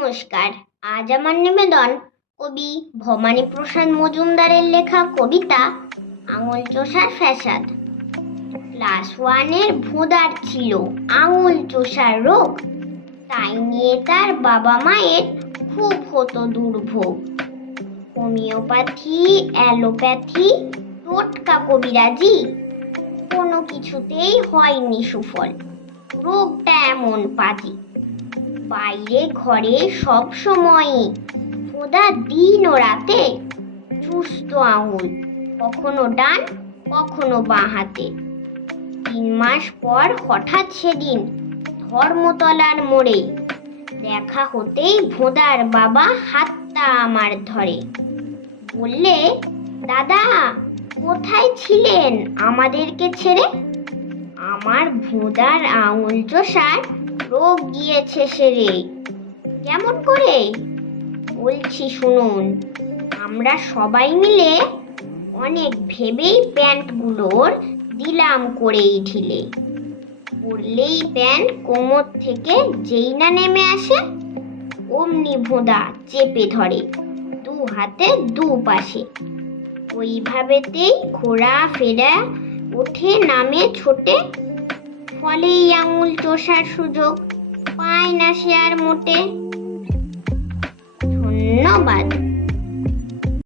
নমস্কার। আজ আমার নিবেদন কবি ভবানী প্রসাদ মজুমদারের লেখা কবিতা আঙুল চোষার ফ্যাসাদ। ক্লাস 1-এর ভোঁদার ছিল আঙুল চোষার রোগ, তাই নিয়ে তার বাবা মায়ের খুব হতো দুর্ভোগ। হোমিওপ্যাথি, অ্যালোপ্যাথি, টোটকা কবিরাজি, কোনো কিছুতেই হয়নি সুফল। রোগটা এমন পাজি, বাইরে ঘরে সব সময়ই ভোঁদা দিন ও রাতে, চুষত আঙুল কখনো ডান কখনো বাঁ হাতে। 3 মাস পর হঠাৎ সেদিন ধর্মতলার মোড়ে দেখা হতেই ভোঁদার বাবা হাতটা আমার ধরে, বললে, দাদা কোথায় ছিলেন আমাদেরকে ছেড়ে? আমার ভোঁদার আঙুল চোষার রোগ গিয়েছে সেরে। কেমন করে? বলছি শুনুন। আমরা সবাই মিলে অনেক ভেবেই প্যান্টগুলোর দিলাম করেই ঢিলে। পরলেই প্যান্ট কোমর থেকে যেই না নেমে আসে, অমনি ভোঁদা চেপে ধরে 2 হাতে 2 পাশে। ওইভাবেতেই ঘোরা ফেরা ওঠে নামে ছোটে, ফলেই আঙুল চোষার সুযোগ পায় না সে আর মোটে। ধন্যবাদ।